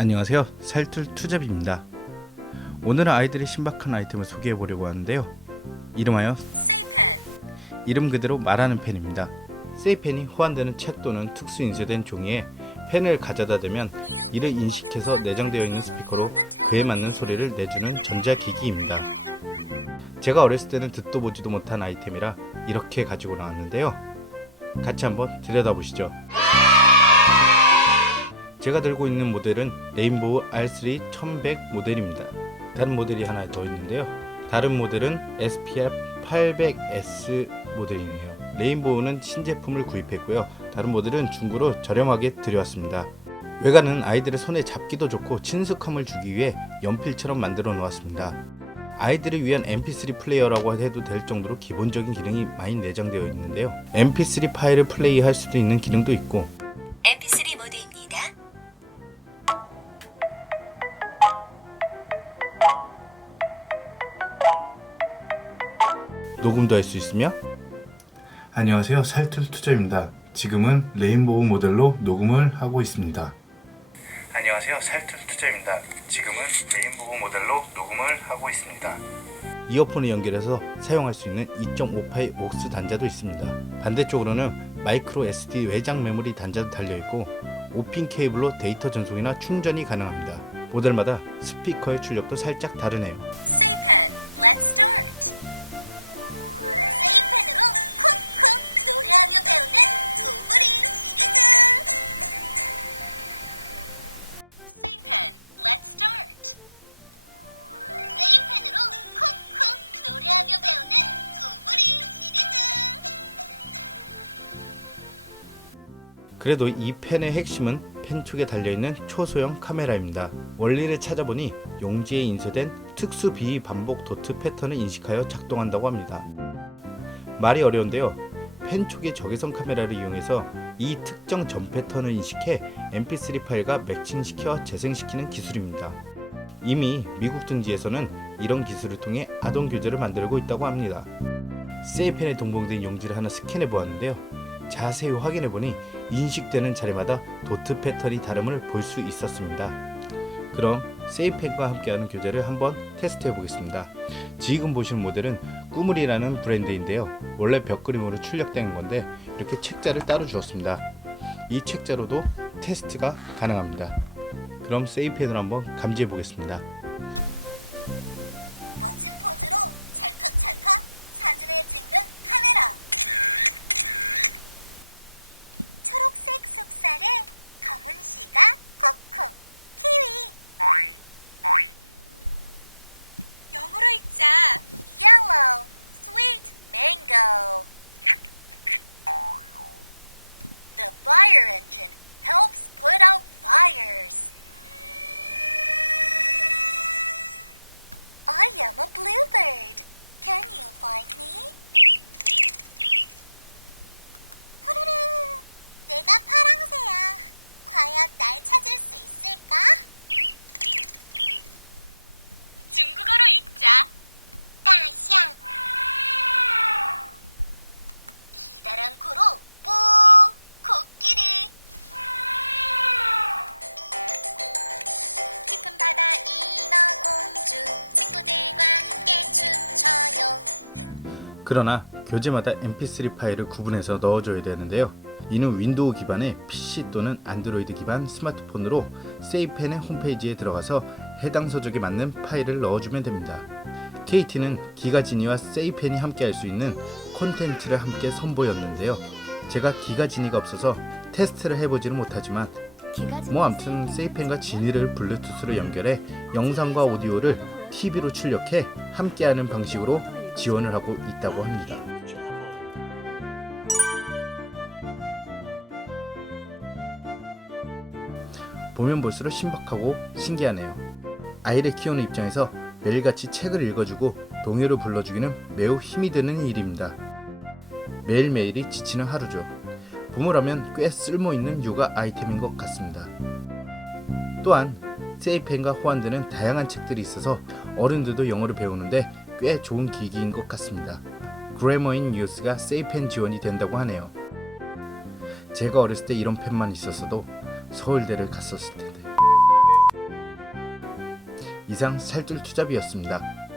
안녕하세요. 살툴 투잡입니다. 오늘은 아이들의 신박한 아이템을 소개해 보려고 하는데요. 이름하여 세이펜 이름 그대로 말하는 펜입니다. 세이펜이 호환되는 책 또는 특수 인쇄된 종이에 펜을 가져다 대면 이를 인식해서 내장되어 있는 스피커로 그에 맞는 소리를 내주는 전자기기입니다. 제가 어렸을 때는 듣도 보지도 못한 아이템이라 이렇게 가지고 나왔는데요. 같이 한번 들여다보시죠. 제가 들고 있는 모델은 레인보우 R3 1100 모델입니다. 다른 모델이 하나 더 있는데요. 다른 모델은 SPF 800S 모델이네요. 레인보우는 신제품을 구입했고요. 다른 모델은 중고로 저렴하게 들여왔습니다. 외관은 아이들의 손에 잡기도 좋고 친숙함을 주기 위해 연필처럼 만들어 놓았습니다. 아이들을 위한 MP3 플레이어라고 해도 될 정도로 기본적인 기능이 많이 내장되어 있는데요. MP3 파일을 플레이할 수도 있는 기능도 있고 녹음도 할 수 있으며? 안녕하세요. 살툴 투자입니다. 지금은 레인보우 모델로 녹음을 하고 있습니다. 안녕하세요. 살툴 투자입니다. 지금은 레인보우 모델로 녹음을 하고 있습니다. 이어폰을 연결해서 사용할 수 있는 2.5파이 옥스 단자도 있습니다. 반대쪽으로는 마이크로 SD 외장 메모리 단자도 달려 있고 5핀 케이블로 데이터 전송이나 충전이 가능합니다. 모델마다 스피커의 출력도 살짝 다르네요. 세이펜 Let's start. 그래도 이 펜의 핵심은 펜 쪽에 달려있는 초소형 카메라입니다. 원리를 찾아보니 용지에 인쇄된 특수 비위 반복 도트 패턴을 인식하여 작동한다고 합니다. 말이 어려운데요. 펜 쪽의 적외선 카메라를 이용해서 이 특정 점 패턴을 인식해 mp3 파일과 매칭시켜 재생시키는 기술입니다. 이미 미국 등지에서는 이런 기술을 통해 아동 교재를 만들고 있다고 합니다. 세이펜에 동봉된 용지를 하나 스캔해 보았는데요. 자세히 확인해 보니 인식되는 자리마다 도트 패턴이 다름을 볼 수 있었습니다. 그럼 세이펜과 함께하는 교재를 한번 테스트해 보겠습니다. 지금 보시는 모델은 꾸물이라는 브랜드인데요. 원래 벽 그림으로 출력된 건데 이렇게 책자를 따로 주었습니다. 이 책자로도 테스트가 가능합니다. 그럼 세이펜으로 한번 감지해 보겠습니다. 멋진 포즈로 찰칵찰칵 사진을 찍는 검은 씨가 콕콕 키위. 영어로 읽자. Yellow, sweet mango. The fire engine helps put out fires. I am a bluebird. Can you find me? 그러나 교재마다 mp3 파일을 구분해서 넣어줘야 되는데요. 이는 윈도우 기반의 PC 또는 안드로이드 기반 스마트폰으로 세이펜의 홈페이지에 들어가서 해당 서적에 맞는 파일을 넣어주면 됩니다. KT는 기가지니와 세이펜이 함께 할 수 있는 콘텐츠를 함께 선보였는데요. 제가 기가지니가 없어서 테스트를 해보지는 못하지만 뭐 아무튼 세이펜과 지니를 블루투스로 연결해 영상과 오디오를 TV로 출력해 함께하는 방식으로 지원을 하고 있다고 합니다. 보면 볼수록 신박하고 신기하네요. 아이를 키우는 입장에서 매일같이 책을 읽어주고 동요를 불러주기는 매우 힘이 드는 일입니다. 매일매일이 지치는 하루죠. 부모라면 꽤 쓸모있는 육아 아이템인 것 같습니다. 또한 세이펜과 호환되는 다양한 책들이 있어서 어른들도 영어를 배우는데 꽤 좋은 기기인 것 같습니다. 그래머인 뉴스가 세이펜 지원이 된다고 하네요. 제가 어렸을 때 이런 펜만 있었어도 서울대를 갔었을 텐데. 이상 살뜰 투잡이었습니다.